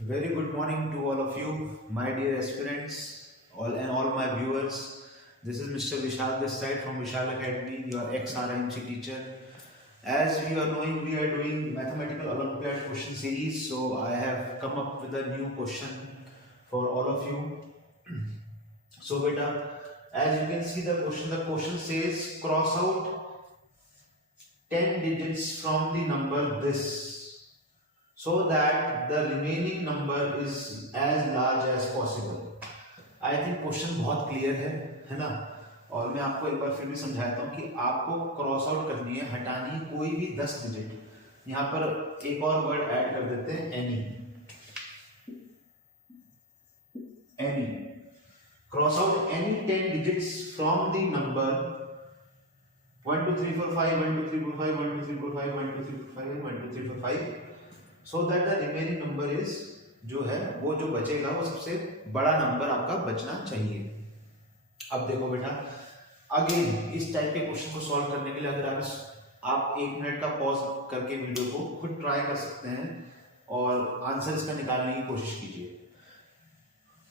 Very good morning to all of you, my dear aspirants, all my viewers. This is Mr. Vishal this side from Vishal Academy, your ex-RMC teacher. As we are knowing, we are doing mathematical Olympiad question series, so I have come up with a new question for all of you. So, beta, as you can see the question says cross out 10 digits from the number this, so that the remaining number is as large as possible. I think question बहुत clear है ना। और मैं आपको एक बार फिर भी समझाता हूँ कि आपको क्रॉस आउट करनी है, हटानी है कोई भी 10 डिजिट। यहाँ पर एक और वर्ड ऐड कर देते हैं any. Any cross out any 10 digits from the number 1 2 3 4 5 1 2 3 4 5 1 2 3 4 5 1 2 3 4 5 1 2 3 4 5 so that the remaining number is जो है वो जो बचेगा वो सबसे बड़ा नंबर आपका बचना चाहिए। अब देखो बेटा, अगेन इस टाइप के क्वेश्चन को सॉल्व करने के लिए अगर आप 1 मिनट का पॉज करके वीडियो को खुद ट्राई कर सकते हैं और आंसर इसका निकालने की कोशिश कीजिए।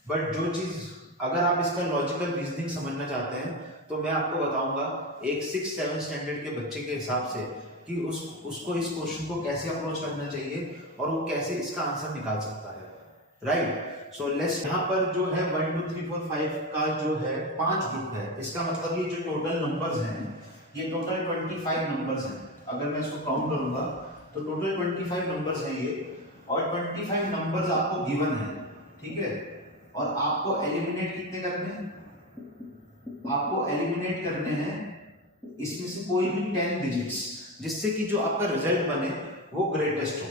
बट जो चीज अगर आप इसका लॉजिकल रीजनिंग समझना चाहते हैं तो मैं आपको बताऊंगा एक 6-7 स्टैंडर्ड के बच्चे के हिसाब से कि उसको इस क्वेश्चन को कैसे अप्रोच करना चाहिए और वो कैसे इसका आंसर निकाल सकता है। राइट, सो लेट्स यहाँ पर जो है 1 2 3 4 5 का जो है 5 ग्रुप है। इसका मतलब ये जो टोटल नंबर्स हैं ये टोटल 25 नंबर्स हैं। अगर मैं इसको काउंट करूंगा तो टोटल 25 नंबर्स हैं ये, और 25 नंबर्स आपको गिवन है, ठीक है। और आपको एलिमिनेट कितने करने हैं? आपको एलिमिनेट करने हैं इसमें से कोई भी 10 डिजिट्स, जिससे कि जो आपका रिजल्ट बने वो ग्रेटेस्ट हो।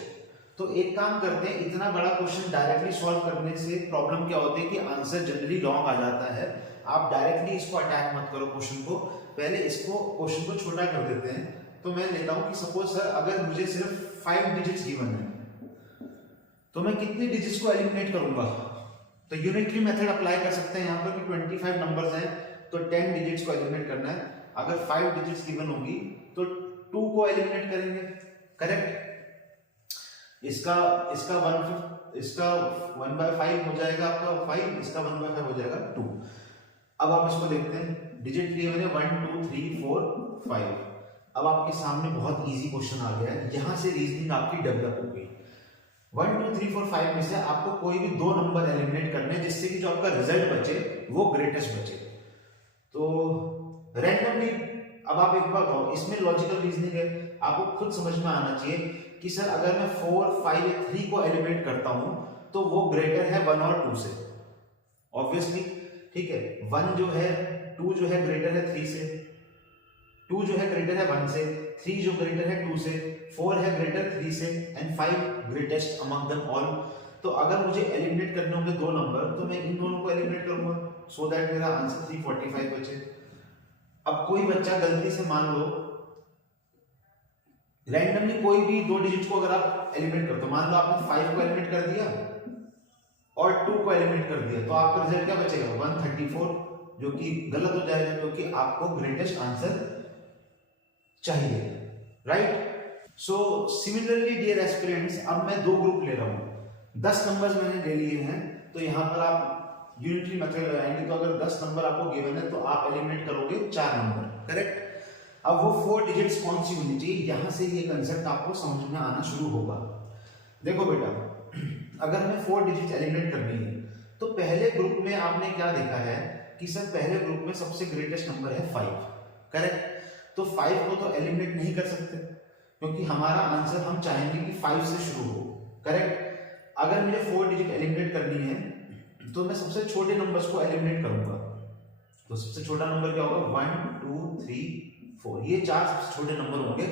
तो एक काम करते हैं, इतना बड़ा क्वेश्चन डायरेक्टली सॉल्व करने से प्रॉब्लम क्या होती है कि आंसर जनरली रॉन्ग आ जाता है। आप डायरेक्टली इसको अटैक मत करो क्वेश्चन को, पहले इसको क्वेश्चन को छोटा कर देते हैं। तो मैं लेता हूं कि सपोज सर अगर मुझे सिर्फ 5 डिजिट्स गिवन है तो मैं कितने डिजिट्स को एलिमिनेट करूंगा? तो यूनिटरी मेथड अप्लाई कर सकते हैं यहाँ पर कि 25 नंबर्स हैं तो 10 डिजिट्स को एलिमिनेट करना है। अगर 5 डिजिट्स गिवन होगी तो 2 को एलिमिनेट करेंगे, करेक्ट। इसका 1/5 हो जाएगा आपका 5, इसका 1/5 हो जाएगा 2। अब आप इसको देखते हैं, डिजिट लिए मैंने 1 2 3 4 5। अब आपके सामने बहुत इजी क्वेश्चन आ गया है, यहां से रीजनिंग आपकी डेवलप हो गई। 1 2 3 4 5 में से आपको कोई भी 2 नंबर एलिमिनेट करने हैं जिससे कि जो आपका रिजल्ट बचे वो ग्रेटेस्ट बचे। तो रैंडमली अब आप एक बार बताओ, इसमें लॉजिकल रीजनिंग है, आपको खुद समझ में आना चाहिए कि सर अगर मैं 4 5 या 3 को एलिमिनेट करता हूं तो वो ग्रेटर है 1 और 2 से, ऑब्वियसली, ठीक है। 1 जो है 2 जो है ग्रेटर है 3 से, 2 जो है ग्रेटर है 1 से, 3 जो ग्रेटर है 2 से, 4 है ग्रेटर 3 से, and 5 greatest among them all. तो अगर मुझे एलिमिनेट करने होंगे 2 नंबर तो मैं इन दोनों को एलिमिनेट करूंगा सो दैट मेरा आंसर 345 बचे। अब कोई बच्चा गलती से मान लो रैंडमली कोई भी 2 डिजिट को अगर आप एलिमिनेट करते हो, मान लो आपने 5 को एलिमिनेट कर दिया और 2 को एलिमिनेट कर दिया, तो आपका रिजल्ट क्या बचेगा? 134, जो कि गलत हो जाएगा क्योंकि आपको ग्रेटेस्ट आंसर चाहिए। Right, so similarly dear aspirants, अब मैं 2 ग्रुप ले रहा हूं, 10 नंबर्स मैंने ले लिए हैं। तो यहां पर आप यूनिटरी मेथड लगाएंगे तो अगर 10 नंबर आपको गिवन है तो आप एलिमिनेट करोगे 4 नंबर, करेक्ट। अब वो 4 डिजिट्स कौन सी होनी चाहिए, यहां से ये कंसेप्ट आपको समझ में आना शुरू होगा। देखो बेटा, अगर हमें 4 डिजिट एलिमिनेट करनी है तो पहले ग्रुप में आपने क्या देखा है कि सर पहले ग्रुप में सबसे ग्रेटेस्ट नंबर है 5, करेक्ट। तो 5 को तो एलिमिनेट नहीं कर सकते क्योंकि हमारा आंसर हम चाहेंगे कि 5 से शुरू हो, करेक्ट। अगर मुझे 4 डिजिट एलिमिनेट करनी है तो मैं सबसे छोटे नंबर्स को एलिमिनेट करूंगा। तो सबसे छोटा नंबर क्या होगा? 1 2 3 4, ये 4 सबसे छोटे नंबर होंगे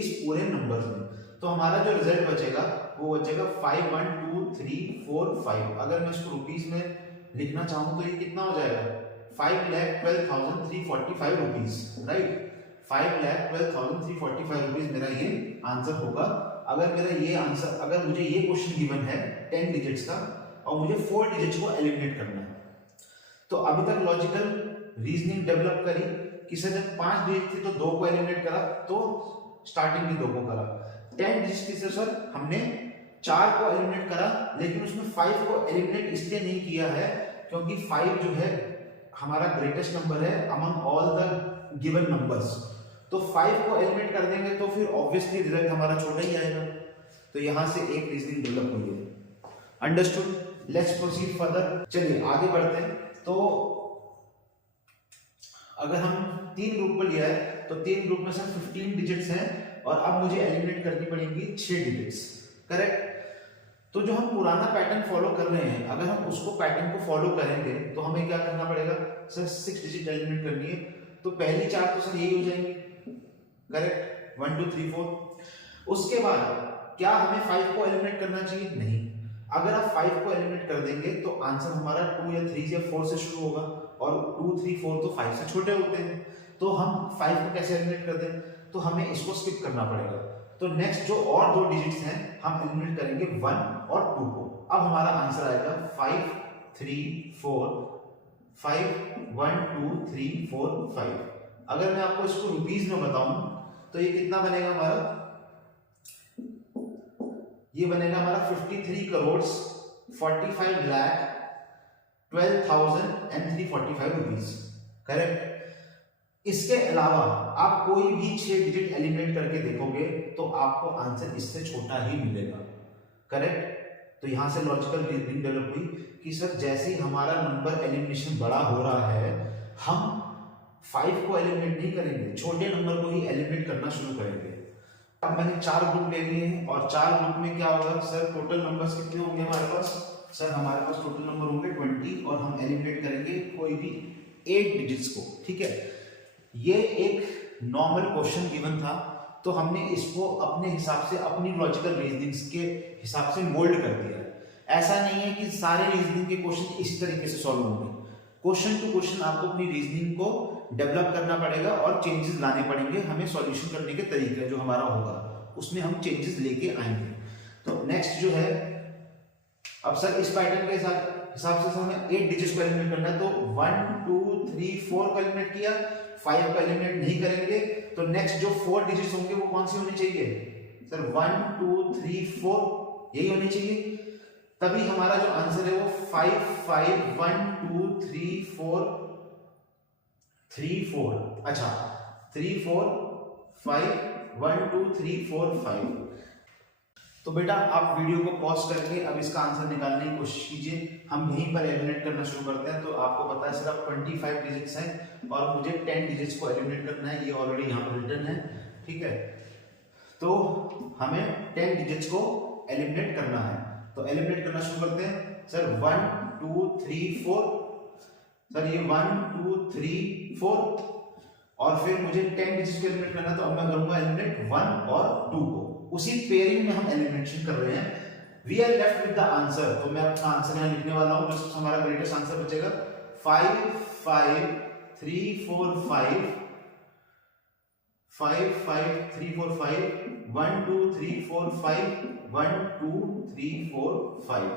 इस पूरे नंबर्स में। तो हमारा जो रिजल्ट बचेगा वो बचेगा 5 1 2 3 4 5। अगर मैं इसको रुपीस में लिखना चाहूं तो ये कितना हो जाएगा? 5,12,345 रुपीज, राइट। 5,12,345 रुपीज मेरा ये आंसर होगा। अगर मेरा ये आंसर, अगर मुझे ये क्वेश्चन गिवन है 10 डिजिट्स का और मुझे 4 डिजिट्स को एलिमिनेट करना है, तो अभी तक लॉजिकल रीजनिंग डेवलप करी कि सर जब 5 डिजिट थी तो 2 को एलिमिनेट करा, तो स्टार्टिंग में 2 को करा। 10 डिजिट थी सर हमने 4 को एलिमिनेट करा, लेकिन उसमें 5 को एलिमिनेट इसलिए नहीं किया है क्योंकि 5 जो है हमारा ग्रेटेस्ट नंबर है among all the given numbers. तो 5 को एलिमिनेट कर देंगे तो फिर ऑब्वियसली रिजल्ट हमारा छोटा ही आएगा। तो यहां से एक रीजनिंग डेवलप हुई है। अंडरस्टूड? Let's proceed further. चलिए आगे बढ़ते हैं। तो अगर हम 3 ग्रुप को लिया है तो 3 ग्रुप में से 15 डिजिट्स हैं और अब मुझे एलिमिनेट करनी पड़ेंगी 6 डिजिट्स, करेक्ट? तो जो हम पुराना पैटर्न फॉलो कर रहे हैं, अगर हम उसको पैटर्न को फॉलो करेंगे तो हमें क्या करना पड़ेगा सर? 6 डिजिट एलिमिनेट करनी है। तो पहली 4 तो सर यही हो जाएंगी, करेक्ट? 1 2 3 4। उसके बाद क्या हमें 5 को एलिमिनेट करना चाहिए? नहीं। अगर आप 5 को एलिमिनेट कर देंगे तो आंसर हमारा 2 या 3 या 4 से शुरू होगा और 2 3 4 तो 5 से छोटे होते हैं। तो हम 5 को कैसे एलिमिनेट कर दें? तो हमें इसको स्किप करना पड़ेगा। तो नेक्स्ट जो और 2 डिजिट्स हैं हम एलिमिनेट करेंगे 1 और 2 को। अब हमारा आंसर आएगा 5 3 4 5 1 2 3 4 5। अगर मैं आपको इसको रुपीस में बताऊं तो ये कितना बनेगा हमारा? ये बनेगा हमारा 53 करोड़ 45 लाख 12,345 रुपीज, करेक्ट? इसके अलावा आप कोई भी 6 डिजिट एलिमिनेट करके देखोगे तो आपको आंसर इससे छोटा ही मिलेगा, करेक्ट? तो यहां से लॉजिकल रीजनिंग डेवलप हुई कि सर जैसे ही हमारा नंबर एलिमिनेशन बड़ा हो रहा है, हम 5 को एलिमिनेट नहीं करेंगे, छोटे नंबर को ही एलिमिनेट करना शुरू करेंगे। अब मैंने 4 ग्रुप ले लिए हैं और 4 ग्रुप में क्या होगा सर? टोटल नंबर्स कितने होंगे हमारे पास? सर हमारे पास टोटल नंबर होंगे 20 और हम एलिमिनेट करेंगे कोई भी 8 डिजिट्स को, ठीक है? ये एक नॉर्मल क्वेश्चन गिवन था तो हमने इसको अपने हिसाब से, अपनी लॉजिकल रीजनिंग्स के हिसाब से मोल्ड कर दिया। ऐसा नहीं है कि सारे रीजनिंग के क्वेश्चन इस तरीके से सॉल्व होंगे। क्वेश्चन टू क्वेश्चन आपको अपनी रीजनिंग को डेवलप करना पड़ेगा और चेंजेस लाने पड़ेंगे। हमें सॉल्यूशन करने के तरीके जो हमारा होगा उसमें हम चेंजेस लेके आएंगे। तो नेक्स्ट जो है, अब सर इस पैटर्न के हिसाब से हमें 8 डिजिट्स को एलिमिनेट करना है। तो 1 2 3 4 को एलिमिनेट किया, 5 को एलिमिनेट नहीं करेंगे। तो नेक्स्ट जो 4 डिजिट्स होंगे वो कौन सी होनी चाहिए सर? 1 2 3 4 यही होनी चाहिए। तभी हमारा जो आंसर है वो 5 5 1 2 3 4 3 4, अच्छा 3 4 5 1 2 3 4 5। तो बेटा आप वीडियो को पॉज करके अब इसका आंसर निकालने की कोशिश कीजिए। हम यहीं पर एलिमिनेट करना शुरू करते हैं। तो आपको पता है सिर्फ 25 डिजिट्स हैं और मुझे 10 डिजिट्स को एलिमिनेट करना है। ये ऑलरेडी यहाँ पर रिटन है, ठीक है? तो हमें 10 डिजिट्स को एलिमिनेट करना है। तो एलिमिनेट करना शुरू करते हैं। सर 1 2 3 4, सर ये 1 2 3 4 और फिर मुझे 10 डिजिट्स को एलिमिनेट करना है। तो अब मैं करूंगा एलिमिनेट 1 और 2 को। उसी पेयरिंग में हम एलिमिनेशन कर रहे हैं। We are left with the answer. तो मैं अपना आंसर यहाँ लिखने वाला हूँ। जो हमारा ग्रेटेस्ट आंसर बचेगा 5 5 3 4 5 5 5 3 4 5 1 2 3 4 5 1 2 3 4 5।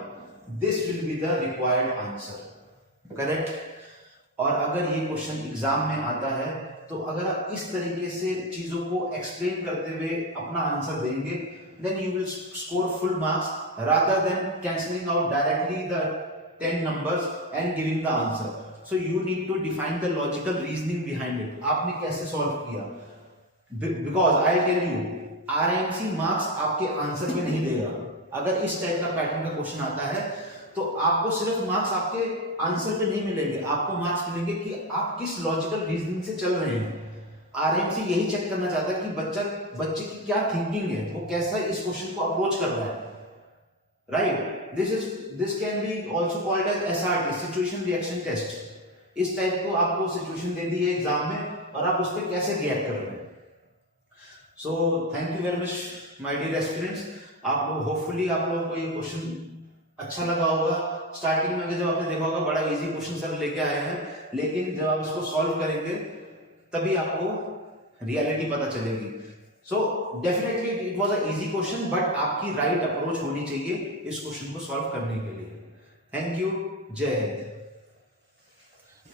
This will be the required answer, correct? और अगर ये क्वेश्चन एग्जाम में आता है तो अगर आप इस तरीके से चीजों को एक्सप्लेन करते हुए अपना आंसर देंगे, then you will score full marks rather than cancelling out directly the 10 numbers and giving the answer. So you need to define the logical reasoning behind it. आपने कैसे सॉल्व किया? Because I tell you, RMC marks आपके answer में नहीं देगा। अगर इस type का पैटर्न का क्वेश्चन आता है तो आपको सिर्फ मार्क्स आपके आंसर पे नहीं मिलेंगे, आपको मार्क्स मिलेंगे कि आप किस लॉजिकल रीजनिंग से चल रहे हैं। आरएमसी यही चेक करना चाहता है कि बच्चे की क्या थिंकिंग है, वो कैसा इस क्वेश्चन को अप्रोच कर रहा है, right? This can be also called as SRT, situation reaction test. इस टाइप को आपको सिचुएशन दे दी है एग्जाम में और आप उस पर कैसे रिएक्ट कर रहे हैं। So thank you very much my dear aspirants. आप लोग होपफुली आप लोगों को ये क्वेश्चन अच्छा लगा होगा। स्टार्टिंग में जब आपने देखा होगा बड़ा इजी क्वेश्चन सर लेके आए हैं, लेकिन जब आप इसको सॉल्व करेंगे तभी आपको रियलिटी पता चलेगी। So definitely it was a easy question, but आपकी राइट अप्रोच होनी चाहिए इस क्वेश्चन को सॉल्व करने के लिए। थैंक यू, जय हिंद।